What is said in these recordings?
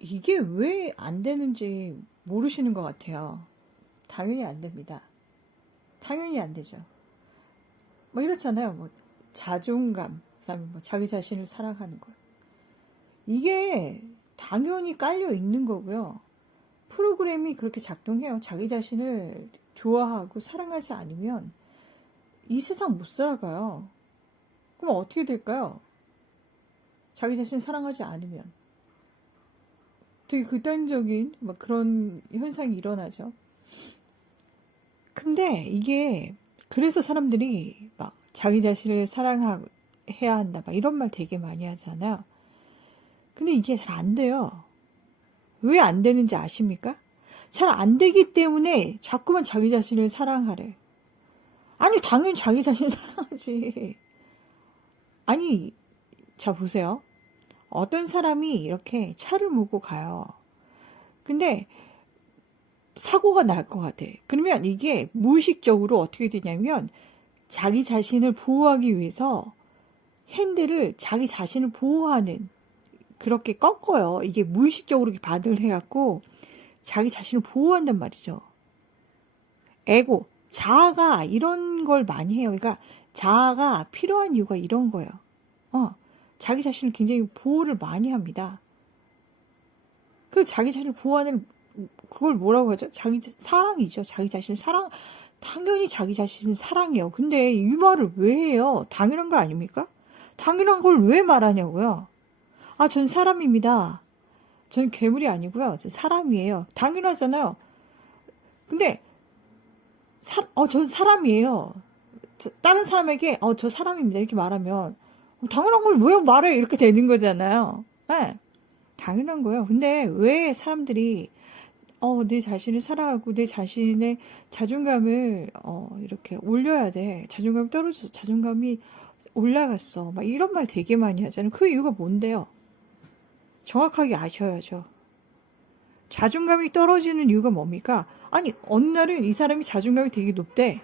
이게 왜 안 되는지 모르시는 것 같아요. 당연히 안 됩니다. 당연히 안 되죠. 뭐 이렇잖아요. 뭐 자존감, 그다음에 뭐 자기 자신을 사랑하는 것. 이게 당연히 깔려 있는 거고요. 프로그램이 그렇게 작동해요. 자기 자신을 좋아하고 사랑하지 않으면 이 세상 못 살아가요. 그럼 어떻게 될까요? 자기 자신을 사랑하지 않으면. 되게 극단적인 막 그런 현상이 일어나죠. 근데 이게 그래서 사람들이 막 자기 자신을 사랑해야 한다 막 이런 말 되게 많이 하잖아요. 근데 이게 잘 안 돼요. 왜 안 되는지 아십니까? 잘 안 되기 때문에 자꾸만 자기 자신을 사랑하래. 아니 당연히 자기 자신 사랑하지. 아니 자 보세요. 어떤 사람이 이렇게 차를 몰고 가요. 근데 사고가 날 것 같아. 그러면 이게 무의식적으로 어떻게 되냐면 자기 자신을 보호하기 위해서 핸들을 자기 자신을 보호하는 그렇게 꺾어요. 이게 무의식적으로 이렇게 반응을 해갖고 자기 자신을 보호한단 말이죠. 에고, 자아가 이런 걸 많이 해요. 그러니까 자아가 필요한 이유가 이런 거예요. 자기 자신을 굉장히 보호를 많이 합니다. 그 자기 자신을 보호하는 그걸 뭐라고 하죠? 사랑이죠. 자기 자신을 당연히 자기 자신을 사랑해요. 근데 이 말을 왜 해요? 당연한 거 아닙니까? 당연한 걸 왜 말하냐고요? 아, 전 사람입니다. 전 괴물이 아니고요. 전 사람이에요. 당연하잖아요. 근데, 전 사람이에요. 다른 사람에게, 저 사람입니다. 이렇게 말하면, 당연한 걸 왜 말해? 이렇게 되는 거잖아요. 네. 당연한 거예요. 근데 왜 사람들이 내 자신을 사랑하고 내 자신의 자존감을 이렇게 올려야 돼. 자존감이 떨어져서 자존감이 올라갔어. 막 이런 말 되게 많이 하잖아요. 그 이유가 뭔데요? 정확하게 아셔야죠. 자존감이 떨어지는 이유가 뭡니까? 아니 어느 날은 이 사람이 자존감이 되게 높대.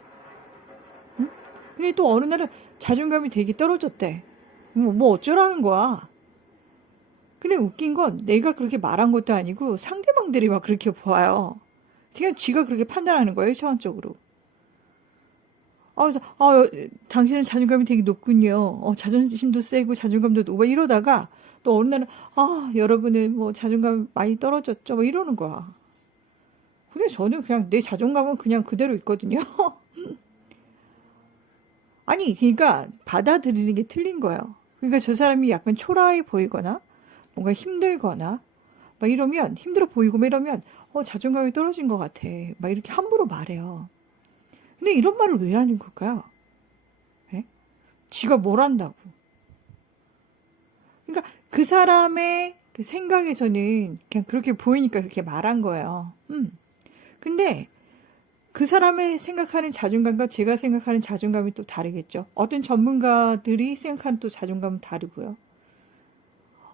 응? 근데 또 어느 날은 자존감이 되게 떨어졌대. 뭐 어쩌라는 거야. 근데 웃긴 건 내가 그렇게 말한 것도 아니고 상대방들이 막 그렇게 봐요. 그냥 쥐가 그렇게 판단하는 거예요, 차원적으로. 그래서, 당신은 자존감이 되게 높군요. 자존심도 세고 자존감도 높고, 이러다가 또 어느 날은, 여러분은 뭐 자존감 많이 떨어졌죠. 뭐 이러는 거야. 근데 저는 그냥 내 자존감은 그냥 그대로 있거든요. 아니, 그러니까 받아들이는 게 틀린 거예요. 그러니까 저 사람이 약간 초라해 보이거나, 뭔가 힘들거나, 막 이러면, 힘들어 보이고 막 이러면, 자존감이 떨어진 것 같아. 막 이렇게 함부로 말해요. 근데 이런 말을 왜 하는 걸까요? 예? 지가 뭘 한다고. 그러니까 그 사람의 그 생각에서는 그냥 그렇게 보이니까 그렇게 말한 거예요. 근데 그 사람의 생각하는 자존감과 제가 생각하는 자존감이 또 다르겠죠. 어떤 전문가들이 생각하는 또 자존감은 다르고요.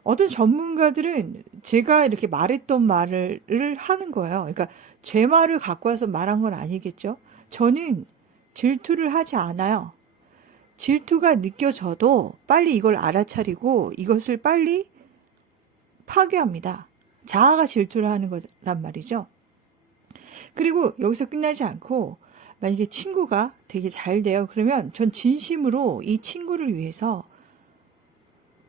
어떤 전문가들은 제가 이렇게 말했던 말을 하는 거예요. 그러니까 제 말을 갖고 와서 말한 건 아니겠죠. 저는 질투를 하지 않아요. 질투가 느껴져도 빨리 이걸 알아차리고 이것을 빨리 파괴합니다. 자아가 질투를 하는 거란 말이죠. 그리고 여기서 끝나지 않고 만약에 친구가 되게 잘 돼요. 그러면 전 진심으로 이 친구를 위해서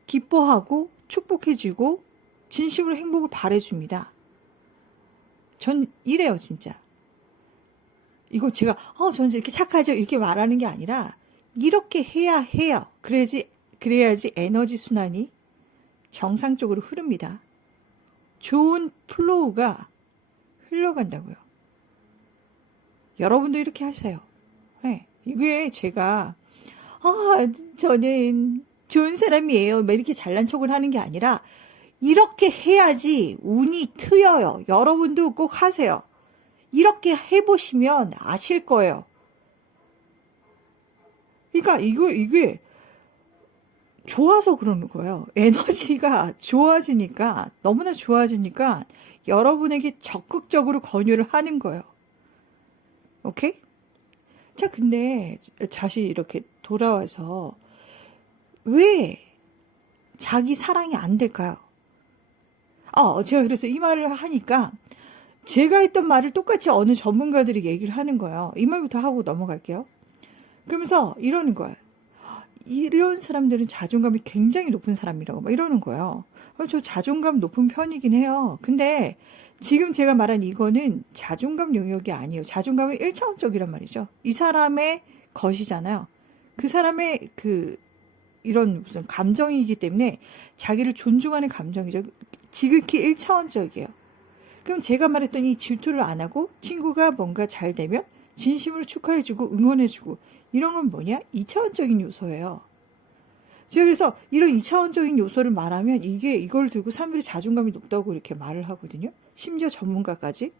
기뻐하고 축복해주고 진심으로 행복을 바래줍니다. 전 이래요, 진짜. 이거 제가 저는 이렇게 착하죠 이렇게 말하는 게 아니라 이렇게 해야 해요. 그래야지 에너지 순환이 정상적으로 흐릅니다. 좋은 플로우가 흘러간다고요. 여러분도 이렇게 하세요. 네. 이게 제가 저는 좋은 사람이에요. 막 이렇게 잘난 척을 하는 게 아니라 이렇게 해야지 운이 트여요. 여러분도 꼭 하세요. 이렇게 해보시면 아실 거예요. 그러니까 이게 좋아서 그러는 거예요. 에너지가 좋아지니까, 너무나 좋아지니까 여러분에게 적극적으로 권유를 하는 거예요. 오케이? 자, 근데 다시 이렇게 돌아와서 왜 자기 사랑이 안 될까요? 제가 그래서 이 말을 하니까 제가 했던 말을 똑같이 어느 전문가들이 얘기를 하는 거예요. 이 말부터 하고 넘어갈게요. 그러면서 이러는 거예요. 이런 사람들은 자존감이 굉장히 높은 사람이라고 막 이러는 거예요. 저 자존감 높은 편이긴 해요. 근데 지금 제가 말한 이거는 자존감 영역이 아니에요. 자존감은 1차원적이란 말이죠. 이 사람의 것이잖아요. 그 사람의 이런 무슨 감정이기 때문에 자기를 존중하는 감정이죠. 지극히 1차원적이에요. 그럼 제가 말했던 이 질투를 안 하고 친구가 뭔가 잘 되면 진심으로 축하해주고 응원해주고 이런 건 뭐냐? 2차원적인 요소예요. 제가 그래서 이런 2차원적인 요소를 말하면 이걸 들고 사람들이 자존감이 높다고 이렇게 말을 하거든요. 심지어 전문가까지.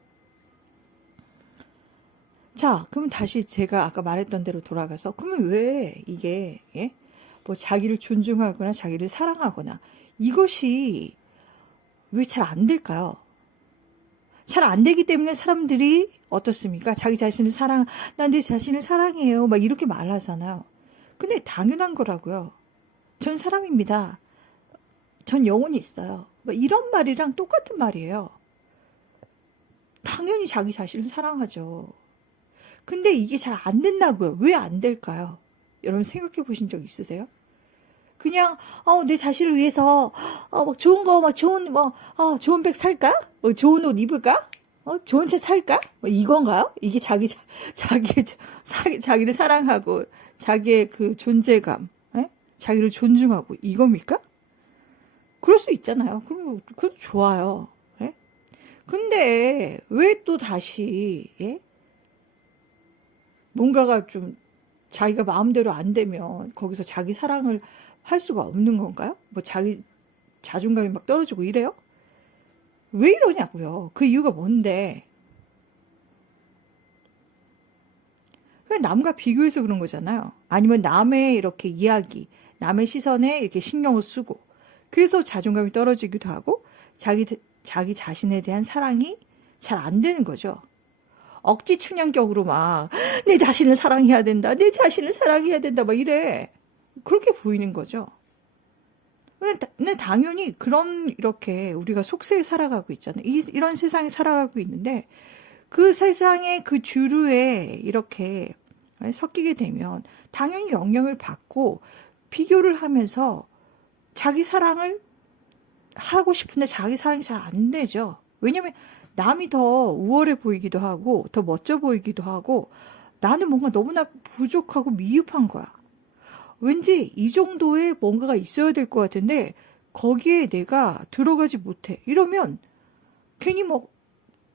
자, 그럼 다시 제가 아까 말했던 대로 돌아가서 그러면 왜 이게 뭐 자기를 존중하거나 자기를 사랑하거나 이것이 왜 잘 안 될까요? 잘 안 되기 때문에 사람들이 어떻습니까? 자기 자신을 난 내 자신을 사랑해요. 막 이렇게 말하잖아요. 근데 당연한 거라고요. 전 사람입니다. 전 영혼이 있어요. 막 이런 말이랑 똑같은 말이에요. 당연히 자기 자신을 사랑하죠. 근데 이게 잘 안 된다고요. 왜 안 될까요? 여러분 생각해 보신 적 있으세요? 그냥 내 자신을 위해서 막 좋은 거 막 좋은 백 살까? 좋은 옷 입을까? 좋은 책 살까? 뭐 이건가요? 이게 자기를 사랑하고 자기의 그 존재감, 자기를 존중하고 이겁니까? 그럴 수 있잖아요. 그럼 그것도 좋아요. 근데 왜 또 다시 뭔가가 좀 자기가 마음대로 안 되면 거기서 자기 사랑을 할 수가 없는 건가요? 뭐 자기 자존감이 막 떨어지고 이래요? 왜 이러냐고요? 그 이유가 뭔데? 그냥 남과 비교해서 그런 거잖아요. 아니면 남의 이렇게 이야기, 남의 시선에 이렇게 신경을 쓰고 그래서 자존감이 떨어지기도 하고 자기 자신에 대한 사랑이 잘 안 되는 거죠. 억지 춘향격으로 막 내 자신을 사랑해야 된다. 내 자신을 사랑해야 된다. 막 이래. 그렇게 보이는 거죠. 근데 당연히 이렇게 우리가 속세에 살아가고 있잖아요. 이런 세상에 살아가고 있는데 그 세상의 그 주류에 이렇게 섞이게 되면 당연히 영향을 받고 비교를 하면서 자기 사랑을 하고 싶은데 자기 사랑이 잘 안 되죠. 왜냐면 남이 더 우월해 보이기도 하고 더 멋져 보이기도 하고 나는 뭔가 너무나 부족하고 미흡한 거야. 왠지 이 정도의 뭔가가 있어야 될 것 같은데 거기에 내가 들어가지 못해. 이러면 괜히 뭐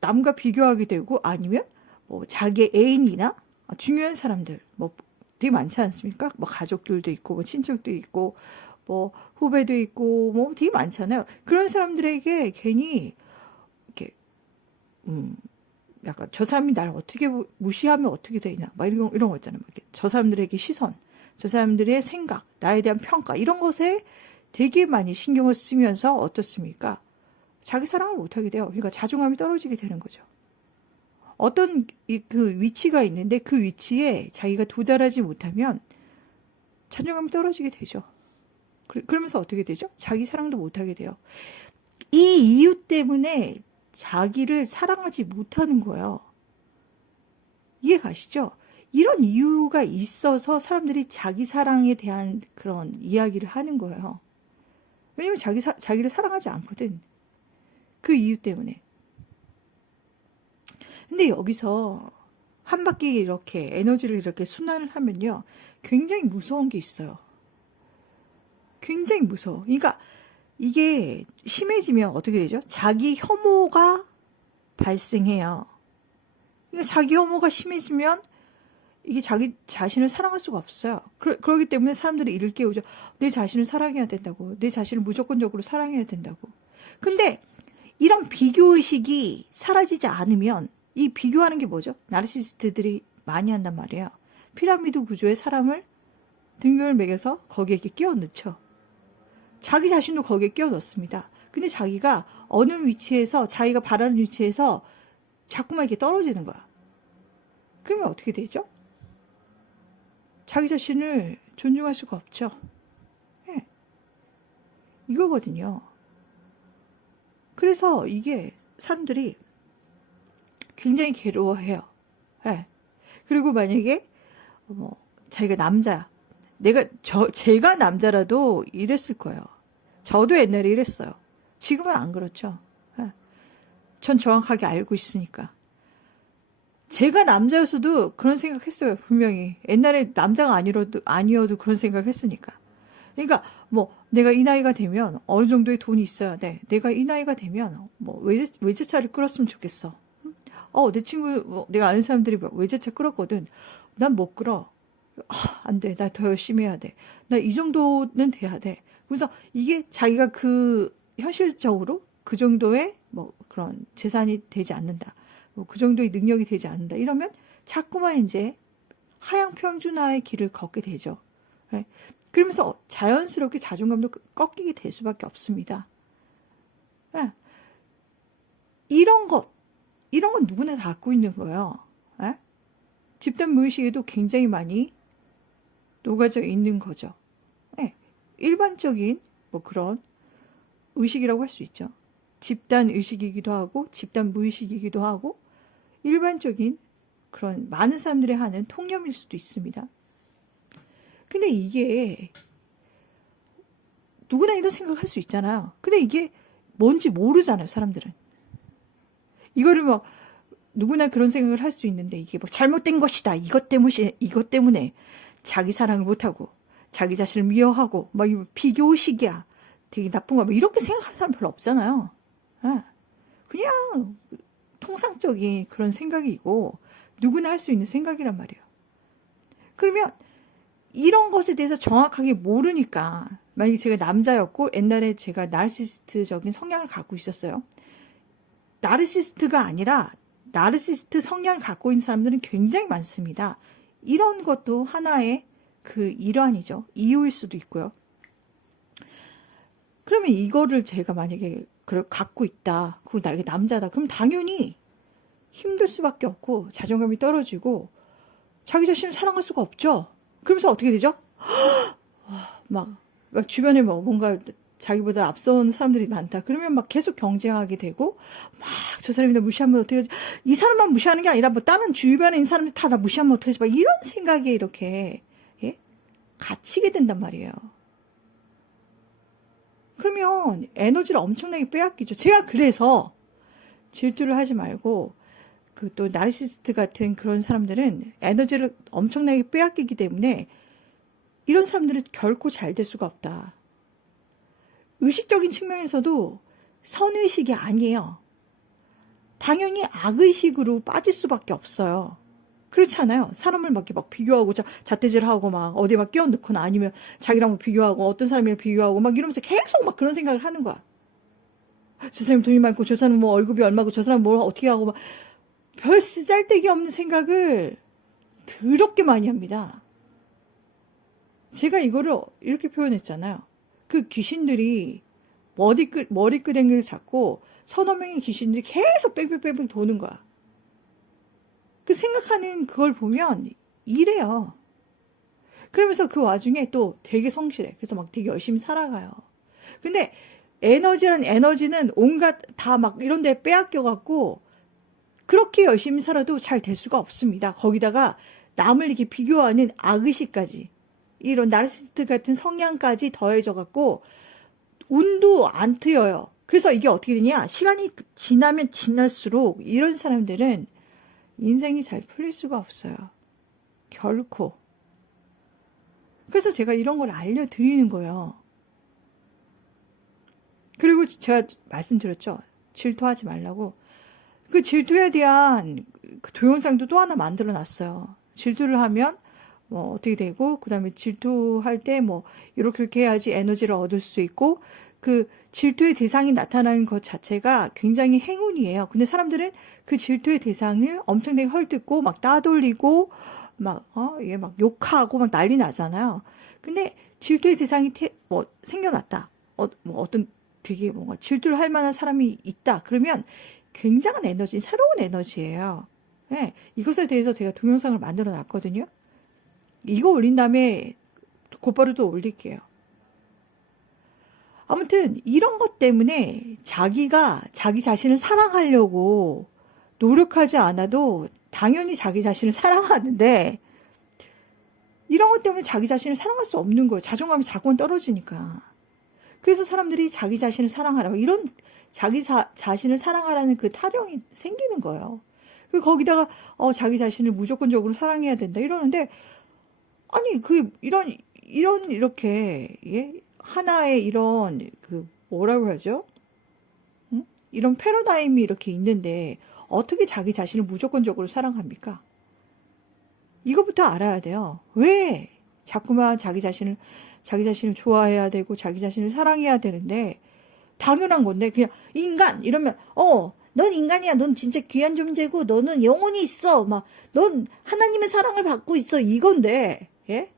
남과 비교하게 되고 아니면 뭐 자기의 애인이나 중요한 사람들 뭐 되게 많지 않습니까? 뭐 가족들도 있고 뭐 친척도 있고 뭐 후배도 있고 뭐 되게 많잖아요. 그런 사람들에게 괜히 이렇게 약간 저 사람이 날 어떻게 무시하면 어떻게 되냐 막 이런 거 있잖아요. 저 사람들에게 시선, 저 사람들의 생각, 나에 대한 평가 이런 것에 되게 많이 신경을 쓰면서 어떻습니까? 자기 사랑을 못하게 돼요. 그러니까 자존감이 떨어지게 되는 거죠. 어떤 그 위치가 있는데 그 위치에 자기가 도달하지 못하면 자존감이 떨어지게 되죠. 그러면서 어떻게 되죠? 자기 사랑도 못하게 돼요. 이 이유 때문에 자기를 사랑하지 못하는 거예요. 이해 가시죠? 이런 이유가 있어서 사람들이 자기 사랑에 대한 그런 이야기를 하는 거예요. 왜냐면 자기를 사랑하지 않거든. 그 이유 때문에. 근데 여기서 한 바퀴 이렇게 에너지를 이렇게 순환을 하면요. 굉장히 무서운 게 있어요. 굉장히 무서워. 그러니까 이게 심해지면 어떻게 되죠? 자기 혐오가 발생해요. 그러니까 자기 혐오가 심해지면 이게 자기 자신을 사랑할 수가 없어요. 그러기 때문에 사람들이 이를 깨우죠. 내 자신을 사랑해야 된다고. 내 자신을 무조건적으로 사랑해야 된다고. 근데 이런 비교의식이 사라지지 않으면 이 비교하는 게 뭐죠? 나르시시스트들이 많이 한단 말이에요. 피라미드 구조의 사람을 등급을 매겨서 거기에 이렇게 끼워 넣죠. 자기 자신도 거기에 끼워 넣습니다. 근데 자기가 어느 위치에서 자기가 바라는 위치에서 자꾸만 이렇게 떨어지는 거야. 그러면 어떻게 되죠? 자기 자신을 존중할 수가 없죠. 네. 이거거든요. 그래서 이게 사람들이 굉장히 괴로워해요. 예. 그리고 만약에 뭐 자기가 남자야. 제가 남자라도 이랬을 거예요. 저도 옛날에 이랬어요. 지금은 안 그렇죠. 예. 전 정확하게 알고 있으니까. 제가 남자였어도 그런 생각했어요. 분명히. 옛날에 남자가 아니어도 그런 생각을 했으니까. 그러니까 뭐 내가 이 나이가 되면 어느 정도의 돈이 있어야 돼. 내가 이 나이가 되면 뭐 외제차를 끌었으면 좋겠어. 내 친구, 내가 아는 사람들이 외제차 끌었거든. 난 못 끌어. 안 돼. 나 더 열심히 해야 돼. 나 이 정도는 돼야 돼. 그래서 이게 자기가 현실적으로 그 정도의 뭐 그런 재산이 되지 않는다. 뭐 그 정도의 능력이 되지 않는다. 이러면 자꾸만 이제 하향 평준화의 길을 걷게 되죠. 네. 그러면서 자연스럽게 자존감도 꺾이게 될 수밖에 없습니다. 네. 이런 건 누구나 다 갖고 있는 거예요. 네? 집단 무의식에도 굉장히 많이 녹아져 있는 거죠. 네. 일반적인 뭐 그런 의식이라고 할 수 있죠. 집단 의식이기도 하고 집단 무의식이기도 하고 일반적인 그런 많은 사람들이 하는 통념일 수도 있습니다. 근데 이게 누구나 이런 생각을 할 수 있잖아요. 근데 이게 뭔지 모르잖아요, 사람들은. 이거를 뭐 누구나 그런 생각을 할 수 있는데 이게 뭐 잘못된 것이다. 이것 때문에 자기 사랑을 못하고 자기 자신을 미워하고 막 비교의식이야. 되게 나쁜 거야. 뭐 이렇게 생각하는 사람 별로 없잖아요. 그냥 통상적인 그런 생각이고 누구나 할 수 있는 생각이란 말이에요. 그러면 이런 것에 대해서 정확하게 모르니까 만약에 제가 남자였고 옛날에 제가 나르시스트적인 성향을 갖고 있었어요. 나르시스트가 아니라 나르시스트 성향을 갖고 있는 사람들은 굉장히 많습니다. 이런 것도 하나의 그 일환이죠. 이유일 수도 있고요. 그러면 이거를 제가 만약에 갖고 있다. 그리고 나 이게 남자다. 그럼 당연히 힘들 수밖에 없고 자존감이 떨어지고 자기 자신을 사랑할 수가 없죠. 그러면서 어떻게 되죠? 막 주변에 뭐 뭔가 자기보다 앞서온 사람들이 많다. 그러면 막 계속 경쟁하게 되고 막 저 사람이 나 무시하면 어떻게 하지? 이 사람만 무시하는 게 아니라 뭐 다른 주변에 있는 사람들 다 나 무시하면 어떻게 하지? 막 이런 생각에 이렇게 갇히게 된단 말이에요. 그러면 에너지를 엄청나게 빼앗기죠. 제가 그래서 질투를 하지 말고 또 나르시스트 같은 그런 사람들은 에너지를 엄청나게 빼앗기기 때문에 이런 사람들은 결코 잘 될 수가 없다. 의식적인 측면에서도 선의식이 아니에요. 당연히 악의식으로 빠질 수밖에 없어요. 그렇지 않아요? 사람을 막 비교하고 잣대질하고 막 어디 막 끼워넣거나 아니면 자기랑 비교하고 어떤 사람이랑 비교하고 막 이러면서 계속 막 그런 생각을 하는 거야. 저 사람 돈이 많고 저 사람 뭐 월급이 얼마고 저 사람 뭘 어떻게 하고 막 별 쓰잘데기 없는 생각을 더럽게 많이 합니다. 제가 이거를 이렇게 표현했잖아요. 그 귀신들이 머리끄댕이를 잡고 서너 명의 귀신들이 계속 뺑뺑뺑뺑 도는 거야. 그 생각하는 그걸 보면 이래요. 그러면서 그 와중에 또 되게 성실해. 그래서 막 되게 열심히 살아가요. 근데 에너지는 온갖 다 막 이런 데 빼앗겨갖고 그렇게 열심히 살아도 잘 될 수가 없습니다. 거기다가 남을 이렇게 비교하는 악의식까지 이런 나르시스트 같은 성향까지 더해져갖고 운도 안 트여요. 그래서 이게 어떻게 되냐? 시간이 지나면 지날수록 이런 사람들은 인생이 잘 풀릴 수가 없어요. 결코. 그래서 제가 이런 걸 알려드리는 거예요. 그리고 제가 말씀드렸죠. 질투하지 말라고. 그 질투에 대한 그 동영상도 또 하나 만들어 놨어요. 질투를 하면 뭐 어떻게 되고, 그 다음에 질투할 때 뭐 이렇게 해야지 에너지를 얻을 수 있고, 그 질투의 대상이 나타나는 것 자체가 굉장히 행운이에요. 근데 사람들은 그 질투의 대상을 엄청나게 헐뜯고 막 따돌리고 막 얘 막 욕하고 막 난리 나잖아요. 근데 질투의 대상이 생겨났다. 뭐 어떤 되게 뭔가 질투를 할 만한 사람이 있다. 그러면 굉장한 에너지, 새로운 에너지예요. 네, 이것에 대해서 제가 동영상을 만들어 놨거든요. 이거 올린 다음에 곧바로 또 올릴게요. 아무튼 이런 것 때문에 자기가 자기 자신을 사랑하려고 노력하지 않아도 당연히 자기 자신을 사랑하는데 이런 것 때문에 자기 자신을 사랑할 수 없는 거예요. 자존감이 자꾸 떨어지니까. 그래서 사람들이 자기 자신을 사랑하라. 이런 자기 자신을 사랑하라는 그 타령이 생기는 거예요. 그리고 거기다가 자기 자신을 무조건적으로 사랑해야 된다 이러는데 아니 이렇게 예? 하나의 이런 뭐라고 하죠? 응? 이런 패러다임이 이렇게 있는데 어떻게 자기 자신을 무조건적으로 사랑합니까? 이것부터 알아야 돼요. 왜 자꾸만 자기 자신을 좋아해야 되고 자기 자신을 사랑해야 되는데 당연한 건데 그냥 인간 이러면 넌 인간이야. 넌 진짜 귀한 존재고 너는 영혼이 있어. 막 넌 하나님의 사랑을 받고 있어. 이건데 예?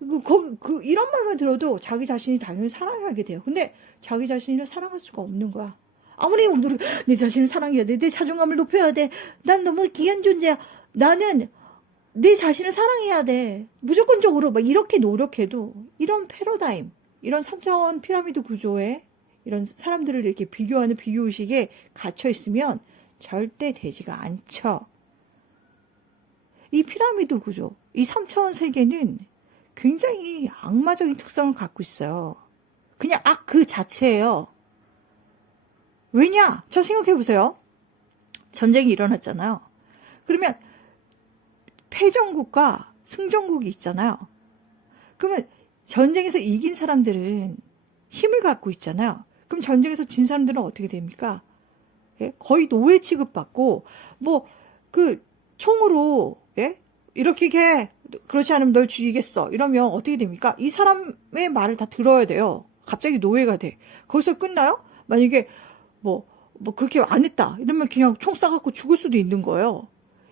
이런 말만 들어도 자기 자신이 당연히 사랑하게 돼요. 근데 자기 자신을 사랑할 수가 없는 거야. 아무리 내 자신을 사랑해야 돼. 내 자존감을 높여야 돼. 난 너무 귀한 존재야. 나는 내 자신을 사랑해야 돼. 무조건적으로 막 이렇게 노력해도 이런 패러다임, 이런 3차원 피라미드 구조에 이런 사람들을 이렇게 비교하는 비교의식에 갇혀 있으면 절대 되지가 않죠. 이 피라미드 구조, 이 3차원 세계는 굉장히 악마적인 특성을 갖고 있어요. 그냥 악 그 자체예요. 왜냐? 저 생각해보세요. 전쟁이 일어났잖아요. 그러면 패전국과 승전국이 있잖아요. 그러면 전쟁에서 이긴 사람들은 힘을 갖고 있잖아요. 그럼 전쟁에서 진 사람들은 어떻게 됩니까? 예? 거의 노예 취급받고 총으로 예? 이렇게 해. 그렇지 않으면 널 죽이겠어. 이러면 어떻게 됩니까? 이 사람의 말을 다 들어야 돼요. 갑자기 노예가 돼. 거기서 끝나요? 만약에 그렇게 안 했다. 이러면 그냥 총 쏴갖고 죽을 수도 있는 거예요.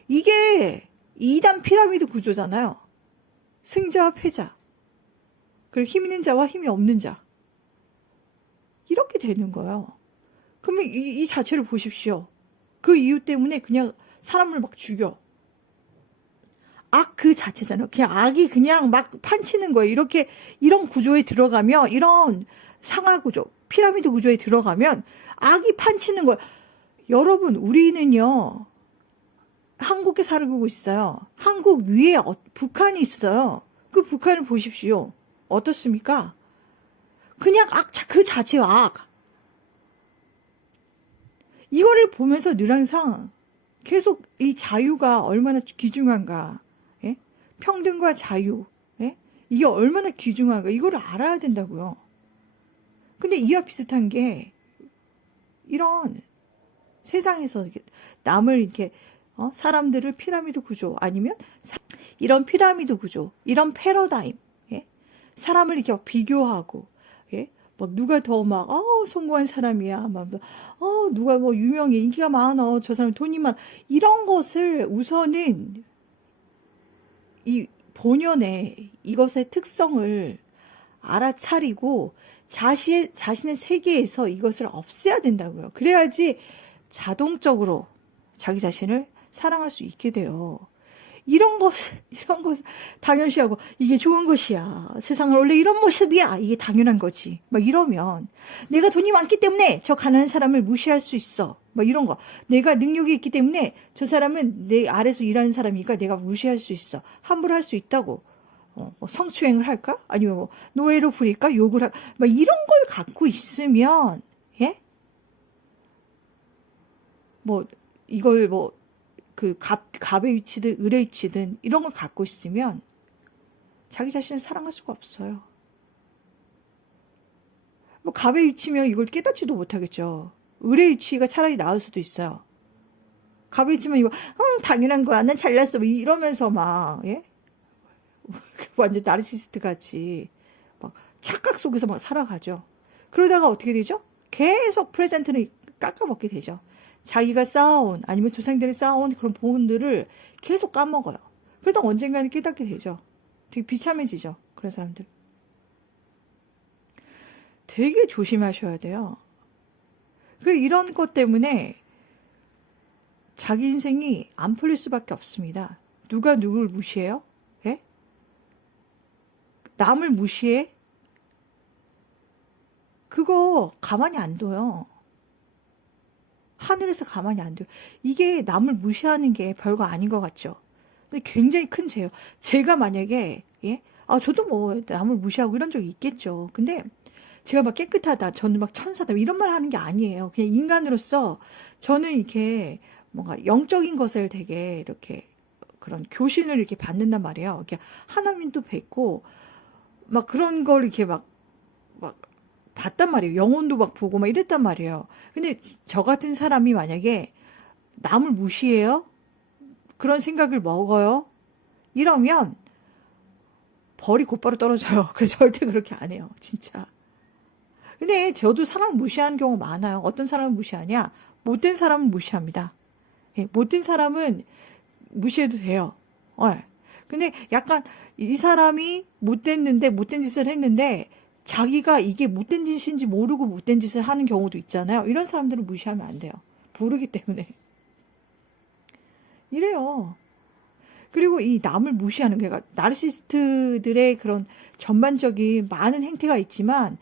이게 2단 피라미드 구조잖아요. 승자와 패자. 그리고 힘 있는 자와 힘이 없는 자. 이렇게 되는 거예요. 그러면 이 자체를 보십시오. 그 이유 때문에 그냥 사람을 막 죽여. 악 그 자체잖아요. 그냥 악이 그냥 막 판치는 거예요. 이런 구조에 들어가면, 이런 상하 구조, 피라미드 구조에 들어가면 악이 판치는 거예요. 여러분, 우리는요, 한국에 살고 있어요. 한국 위에 북한이 있어요. 그 북한을 보십시오. 어떻습니까? 그냥 그 자체와 악. 이거를 보면서 늘 항상 계속 이 자유가 얼마나 귀중한가. 예? 평등과 자유. 예? 이게 얼마나 귀중한가. 이거를 알아야 된다고요. 근데 이와 비슷한 게 이런 세상에서 남을 이렇게 사람들을 피라미드 구조 아니면 이런 피라미드 구조, 이런 패러다임, 예? 사람을 이렇게 비교하고, 예? 누가 더 성공한 사람이야, 누가 유명해, 인기가 많아, 저 사람 돈이 많아, 이런 것을 우선은 이 본연의 이것의 특성을 알아차리고 자신의 세계에서 이것을 없애야 된다고요. 그래야지 자동적으로 자기 자신을 사랑할 수 있게 돼요. 이런 것 당연시하고 이게 좋은 것이야. 세상은 원래 이런 모습이야. 이게 당연한 거지. 이러면 내가 돈이 많기 때문에 저 가난한 사람을 무시할 수 있어. 이런 거. 내가 능력이 있기 때문에 저 사람은 내 아래서 일하는 사람이니까 내가 무시할 수 있어. 함부로 할 수 있다고. 성추행을 할까? 아니면 노예로 부릴까? 욕을 할까? 이런 걸 갖고 있으면 예? 이걸 갑의 위치든 을의 위치든 이런 걸 갖고 있으면 자기 자신을 사랑할 수가 없어요. 갑의 위치면 이걸 깨닫지도 못하겠죠. 을의 위치가 차라리 나을 수도 있어요. 갑의 위치면 이거 당연한 거야. 난 잘났어. 이러면서 예? 완전 나르시시스트 같이 착각 속에서 살아가죠. 그러다가 어떻게 되죠? 계속 프레젠트를 깎아먹게 되죠. 자기가 쌓아온 아니면 조상들이 쌓아온 그런 부분들을 계속 까먹어요. 그러다 언젠가는 깨닫게 되죠. 되게 비참해지죠. 그런 사람들. 되게 조심하셔야 돼요. 이런 것 때문에 자기 인생이 안 풀릴 수밖에 없습니다. 누가 누굴 무시해요? 예? 남을 무시해? 그거 가만히 안 둬요. 하늘에서 가만히 안 둬요. 이게 남을 무시하는 게 별거 아닌 것 같죠. 근데 굉장히 큰 죄예요. 제가 만약에 예? 저도 뭐 남을 무시하고 이런 적이 있겠죠. 근데 제가 막 깨끗하다, 저는 막 천사다 이런 말 하는 게 아니에요. 그냥 인간으로서 저는 이렇게 뭔가 영적인 것을 되게 이렇게 그런 교신을 이렇게 받는단 말이에요. 이렇게 하나님도 뵙고 막 그런 걸 이렇게 막 봤단 말이에요. 영혼도 막 보고 막 이랬단 말이에요. 근데 저 같은 사람이 만약에 남을 무시해요? 그런 생각을 먹어요? 이러면 벌이 곧바로 떨어져요. 그래서 절대 그렇게 안 해요. 진짜. 근데 저도 사람 무시하는 경우가 많아요. 어떤 사람을 무시하냐? 못된 사람은 무시합니다. 예, 못된 사람은 무시해도 돼요. 근데 약간 이 사람이 못됐는데 못된 짓을 했는데 자기가 이게 못된 짓인지 모르고 못된 짓을 하는 경우도 있잖아요. 이런 사람들은 무시하면 안 돼요. 모르기 때문에. 이래요. 그리고 이 남을 무시하는, 그러니까 나르시스트들의 그런 전반적인 많은 행태가 있지만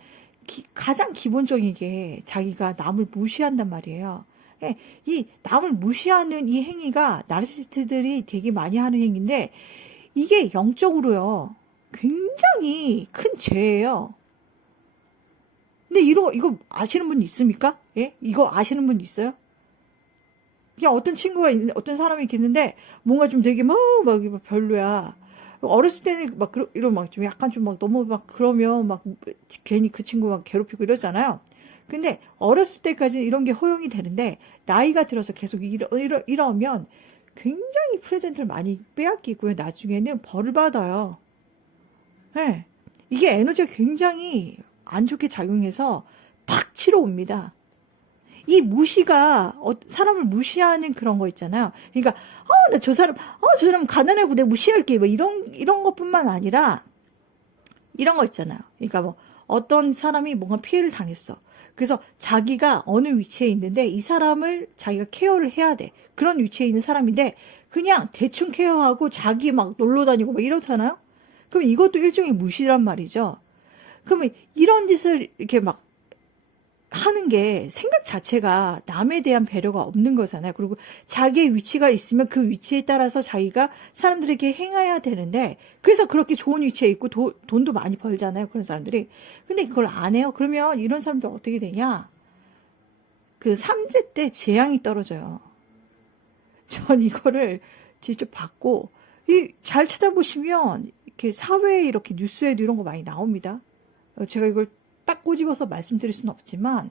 가장 기본적인 게 자기가 남을 무시한단 말이에요. 예, 이 남을 무시하는 이 행위가 나르시스트들이 되게 많이 하는 행위인데 이게 영적으로요. 굉장히 큰 죄예요. 근데 이거 아시는 분 있습니까? 예? 이거 아시는 분 있어요? 그냥 어떤 친구가 어떤 사람이 있겠는데 뭔가 좀 되게 막 별로야. 어렸을 때는 막 이런 막 좀 약간 좀 막 너무 막 그러면 막 괜히 그 친구 막 괴롭히고 이러잖아요. 근데 어렸을 때까지는 이런 게 허용이 되는데 나이가 들어서 계속 이러면 굉장히 프레젠트를 많이 빼앗기고요. 나중에는 벌을 받아요. 네. 이게 에너지가 굉장히 안 좋게 작용해서 탁 치러 옵니다. 이 무시가 사람을 무시하는 그런 거 있잖아요. 그러니까 나 저 사람 가난하고 내가 무시할게 뭐 이런 것뿐만 아니라 이런 거 있잖아요. 그러니까 뭐 어떤 사람이 뭔가 피해를 당했어. 그래서 자기가 어느 위치에 있는데 이 사람을 자기가 케어를 해야 돼. 그런 위치에 있는 사람인데 그냥 대충 케어하고 자기 막 놀러 다니고 막 이러잖아요. 그럼 이것도 일종의 무시란 말이죠. 그러면 이런 짓을 이렇게 막 하는 게 생각 자체가 남에 대한 배려가 없는 거잖아요. 그리고 자기의 위치가 있으면 그 위치에 따라서 자기가 사람들에게 행해야 되는데 그래서 그렇게 좋은 위치에 있고 돈도 많이 벌잖아요. 그런 사람들이. 근데 그걸 안 해요. 그러면 이런 사람들 어떻게 되냐? 그 삼재 때 재앙이 떨어져요. 전 이거를 직접 봤고 잘 찾아보시면 이렇게 사회에 이렇게 뉴스에도 이런 거 많이 나옵니다. 제가 이걸 딱 꼬집어서 말씀드릴 수는 없지만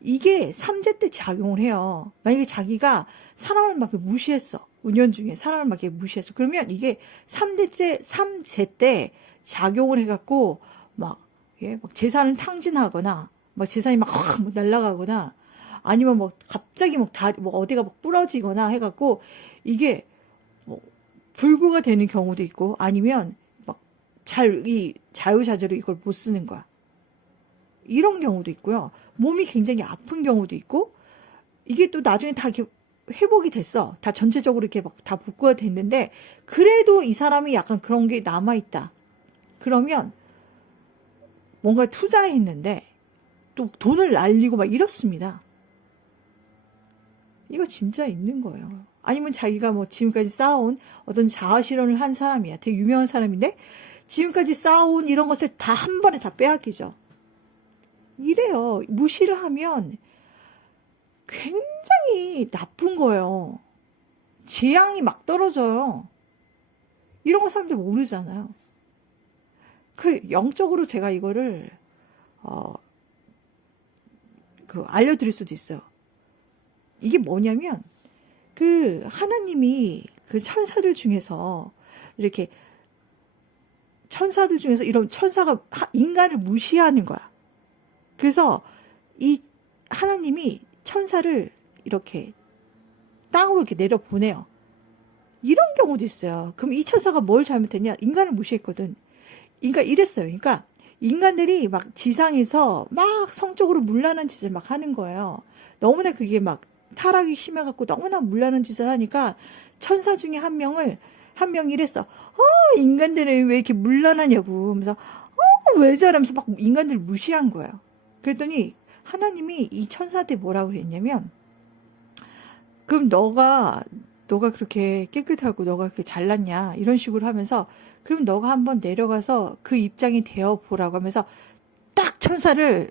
이게 삼재 때 작용을 해요. 만약에 자기가 사람을 막 무시했어. 은연중에 사람을 막 무시했어. 그러면 이게 삼재 때 작용을 해갖고 막 재산을 탕진하거나 막 재산이 막 날아가거나 아니면 뭐 갑자기 뭐 어디가 막 부러지거나 해갖고 이게 뭐 불구가 되는 경우도 있고 아니면 막 이 자유자재로 이걸 못 쓰는 거야. 이런 경우도 있고요. 몸이 굉장히 아픈 경우도 있고, 이게 또 나중에 다 이렇게 회복이 됐어. 다 전체적으로 이렇게 막 다 복구가 됐는데, 그래도 이 사람이 약간 그런 게 남아있다. 그러면 뭔가 투자했는데, 또 돈을 날리고 막 이렇습니다. 이거 진짜 있는 거예요. 아니면 자기가 뭐 지금까지 쌓아온 어떤 자아 실현을 한 사람이야. 되게 유명한 사람인데, 지금까지 쌓아온 이런 것을 다 한 번에 다 빼앗기죠. 이래요. 무시를 하면 굉장히 나쁜 거예요. 재앙이 막 떨어져요. 이런 거 사람들 모르잖아요. 영적으로 제가 이거를 알려드릴 수도 있어요. 이게 뭐냐면 하나님이 그 천사들 중에서 이렇게 이런 천사가 인간을 무시하는 거야. 그래서 이 하나님이 천사를 이렇게 땅으로 이렇게 내려보내요. 이런 경우도 있어요. 그럼 이 천사가 뭘 잘못했냐? 인간을 무시했거든. 그러니까 이랬어요. 그러니까 인간들이 막 지상에서 막 성적으로 문란한 짓을 막 하는 거예요. 너무나 그게 막 타락이 심해갖고 너무나 문란한 짓을 하니까 천사 중에 한 명이 이랬어. 인간들은 왜 이렇게 문란하냐고. 그러면서 왜 저러면서 막 인간들을 무시한 거예요. 그랬더니 하나님이 이 천사한테 뭐라고 했냐면, 그럼 너가 그렇게 깨끗하고 너가 그렇게 잘났냐 이런 식으로 하면서, 그럼 너가 한번 내려가서 그 입장이 되어 보라고 하면서 딱 천사를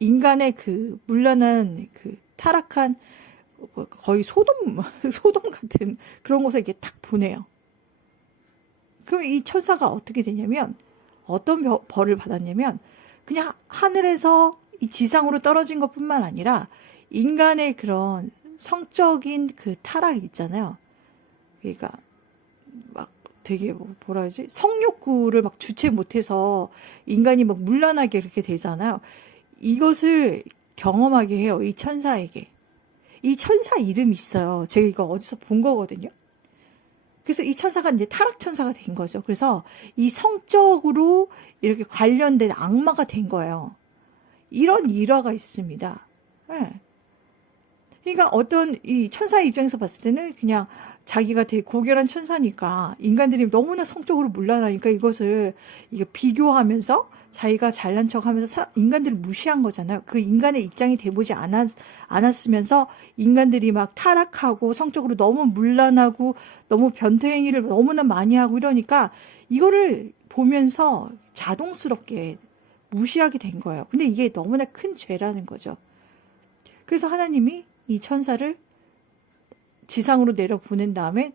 인간의 그 문란한 그 타락한 거의 소돔 같은 그런 곳에 이렇게 탁 보내요. 그럼 이 천사가 어떻게 되냐면, 어떤 벌을 받았냐면, 그냥 하늘에서 이 지상으로 떨어진 것뿐만 아니라 인간의 그런 성적인 그 타락 있잖아요. 그러니까 막 되게 뭐라 하지? 성욕구를 막 주체 못해서 인간이 막 문란하게 그렇게 되잖아요. 이것을 경험하게 해요. 이 천사에게. 이 천사 이름이 있어요. 제가 이거 어디서 본 거거든요. 그래서 이 천사가 이제 타락천사가 된 거죠. 그래서 이 성적으로 이렇게 관련된 악마가 된 거예요. 이런 일화가 있습니다. 네. 그러니까 어떤 이 천사의 입장에서 봤을 때는 그냥 자기가 되게 고결한 천사니까 인간들이 너무나 성적으로 문란하니까 이것을 이게 비교하면서 자기가 잘난 척하면서 인간들을 무시한 거잖아요. 그 인간의 입장이 돼보지 않았으면서 인간들이 막 타락하고 성적으로 너무 문란하고 너무 변태행위를 너무나 많이 하고 이러니까 이거를 보면서 자동스럽게 무시하게 된 거예요. 근데 이게 너무나 큰 죄라는 거죠. 그래서 하나님이 이 천사를 지상으로 내려보낸 다음에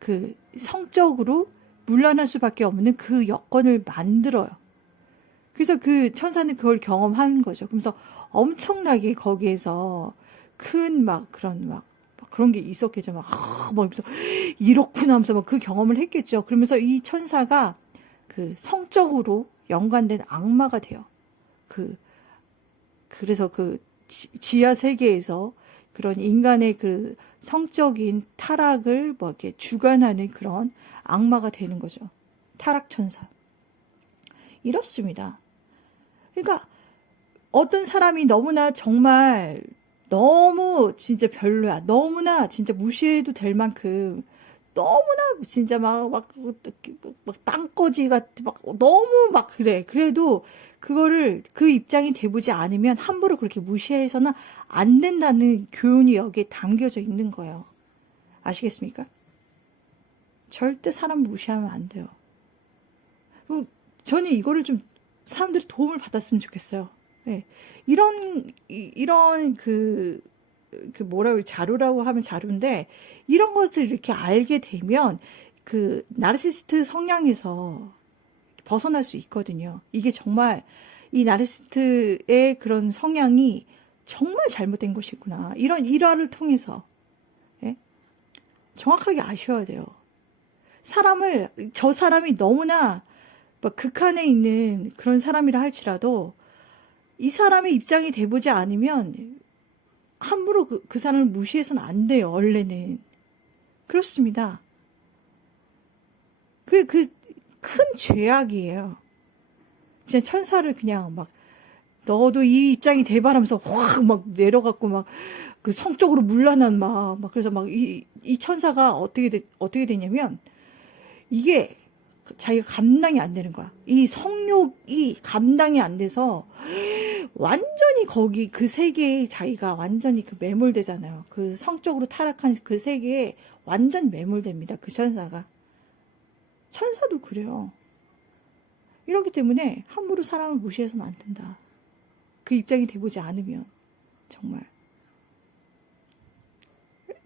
그 성적으로 문란할 수밖에 없는 그 여건을 만들어요. 그래서 그 천사는 그걸 경험한 거죠. 그래서 엄청나게 거기에서 큰 막 그런 게 있었겠죠. 막 이렇구나 하면서 막 그 경험을 했겠죠. 그러면서 이 천사가 그 성적으로 연관된 악마가 돼요. 그래서 그 지하 세계에서 그런 인간의 그 성적인 타락을 뭐 이렇게 주관하는 그런 악마가 되는 거죠. 타락천사. 이렇습니다. 그러니까 어떤 사람이 너무나 정말 너무 진짜 별로야. 너무나 진짜 무시해도 될 만큼 너무나 진짜 막 땅거지 같은 막 너무 막 그래. 그래도 그거를 그 입장이 돼보지 않으면 함부로 그렇게 무시해서는 안 된다는 교훈이 여기에 담겨져 있는 거예요. 아시겠습니까? 절대 사람 무시하면 안 돼요. 저는 이거를 좀 사람들이 도움을 받았으면 좋겠어요. 네. 이런 뭐라고 자료라고 하면 자료인데, 이런 것을 이렇게 알게 되면 그 나르시스트 성향에서 벗어날 수 있거든요. 이게 정말 이 나르시스트의 그런 성향이 정말 잘못된 것이구나. 이런 일화를 통해서 예? 정확하게 아셔야 돼요. 저 사람이 너무나 막 극한에 있는 그런 사람이라 할지라도 이 사람의 입장이 돼보지 않으면 함부로 그 사람을 무시해서는 안 돼요. 원래는 그렇습니다. 큰 죄악이에요. 진짜 천사를 그냥 막 너도 이 입장이 돼봐라면서 확 막 내려갖고 막 그 성적으로 문란한 막 그래서 막 이 천사가 어떻게 되냐면 이게 자기가 감당이 안 되는 거야. 이 성욕이 감당이 안 돼서 완전히 거기 그 세계에 자기가 완전히 그 매몰되잖아요. 그 성적으로 타락한 그 세계에 완전 매몰됩니다. 그 천사가. 천사도 그래요. 이렇기 때문에 함부로 사람을 무시해서는 안 된다. 그 입장이 돼보지 않으면 정말.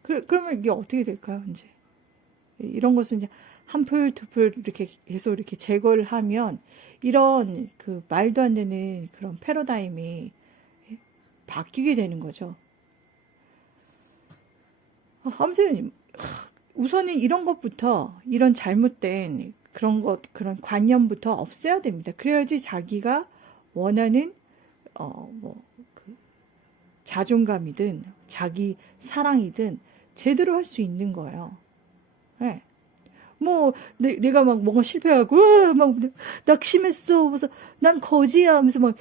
그러면 이게 어떻게 될까요? 이제 이런 것은 이제 한풀 두풀 이렇게 계속 이렇게 제거를 하면 이런 그 말도 안 되는 그런 패러다임이 바뀌게 되는 거죠. 아무튼 우선은 이런 것부터, 이런 잘못된 그런 관념부터 없애야 됩니다. 그래야지 자기가 원하는 그 자존감이든 자기 사랑이든 제대로 할 수 있는 거예요. 네. 뭐 내가 막 뭔가 실패하고 막 낙심했어. 그래서 난 거지야 하면서 막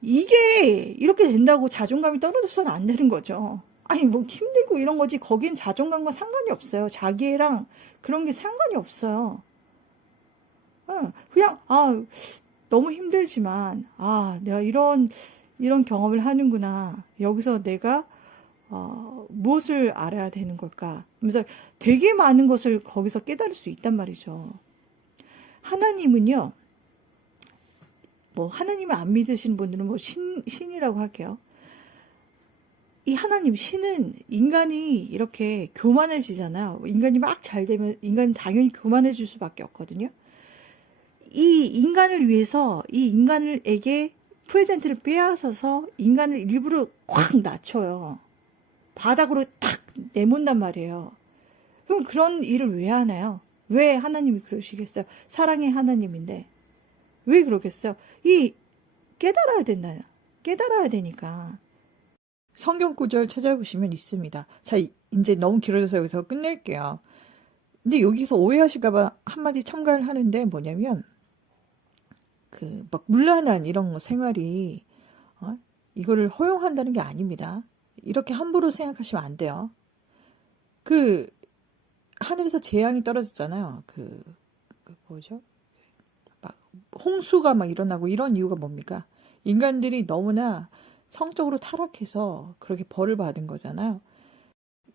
이게 이렇게 된다고 자존감이 떨어져서는 안 되는 거죠. 아니 뭐 힘들고 이런 거지. 거긴 자존감과 상관이 없어요. 자기랑 그런 게 상관이 없어요. 그냥 너무 힘들지만 내가 이런 경험을 하는구나. 여기서 내가 무엇을 알아야 되는 걸까? 그래서 되게 많은 것을 거기서 깨달을 수 있단 말이죠. 하나님은요, 뭐 하나님을 안 믿으시는 분들은 뭐 신이라고 할게요. 이 하나님, 신은 인간이 이렇게 교만해지잖아요. 인간이 막 잘 되면 인간은 당연히 교만해질 수밖에 없거든요. 이 인간을 위해서 이 인간에게 프레젠트를 빼앗아서 인간을 일부러 확 낮춰요. 바닥으로 탁 내몬단 말이에요. 그럼 그런 일을 왜 하나요? 왜 하나님이 그러시겠어요? 사랑의 하나님인데. 왜 그러겠어요? 깨달아야 된다. 깨달아야 되니까. 성경 구절 찾아보시면 있습니다. 자, 이제 너무 길어져서 여기서 끝낼게요. 근데 여기서 오해하실까봐 한마디 첨가를 하는데 뭐냐면, 막 문란한 이런 생활이, 이거를 허용한다는 게 아닙니다. 이렇게 함부로 생각하시면 안 돼요. 하늘에서 재앙이 떨어졌잖아요. 뭐죠? 막, 홍수가 막 일어나고 이런 이유가 뭡니까? 인간들이 너무나 성적으로 타락해서 그렇게 벌을 받은 거잖아요.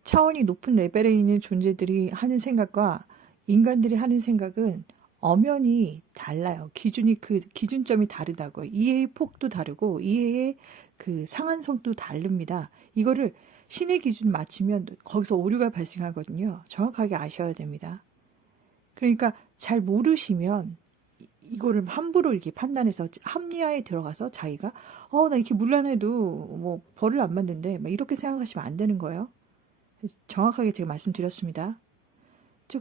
차원이 높은 레벨에 있는 존재들이 하는 생각과 인간들이 하는 생각은 엄연히 달라요. 기준점이 다르다고요. 이해의 폭도 다르고, 이해의 상한선도 다릅니다. 이거를 신의 기준 맞추면 거기서 오류가 발생하거든요. 정확하게 아셔야 됩니다. 그러니까 잘 모르시면 이거를 함부로 이렇게 판단해서 합리화에 들어가서 자기가 나 이렇게 문란해도 뭐 벌을 안 받는데 막 이렇게 생각하시면 안 되는 거예요. 정확하게 제가 말씀드렸습니다.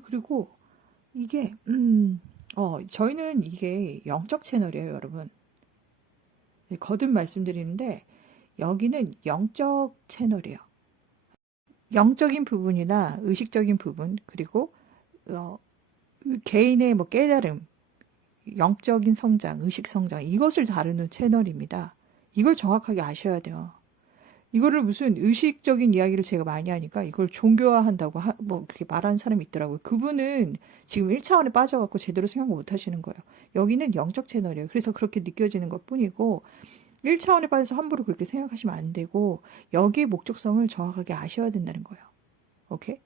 그리고 이게 저희는 이게 영적 채널이에요, 여러분. 거듭 말씀드리는데 여기는 영적 채널이에요. 영적인 부분이나 의식적인 부분, 그리고 개인의 뭐 깨달음, 영적인 성장, 의식 성장, 이것을 다루는 채널입니다. 이걸 정확하게 아셔야 돼요. 이거를 무슨 의식적인 이야기를 제가 많이 하니까 이걸 종교화한다고 뭐 그렇게 말하는 사람이 있더라고요. 그분은 지금 1차원에 빠져갖고 제대로 생각 못 하시는 거예요. 여기는 영적 채널이에요. 그래서 그렇게 느껴지는 것 뿐이고 1차원에 빠져서 함부로 그렇게 생각하시면 안 되고 여기의 목적성을 정확하게 아셔야 된다는 거예요. 오케이?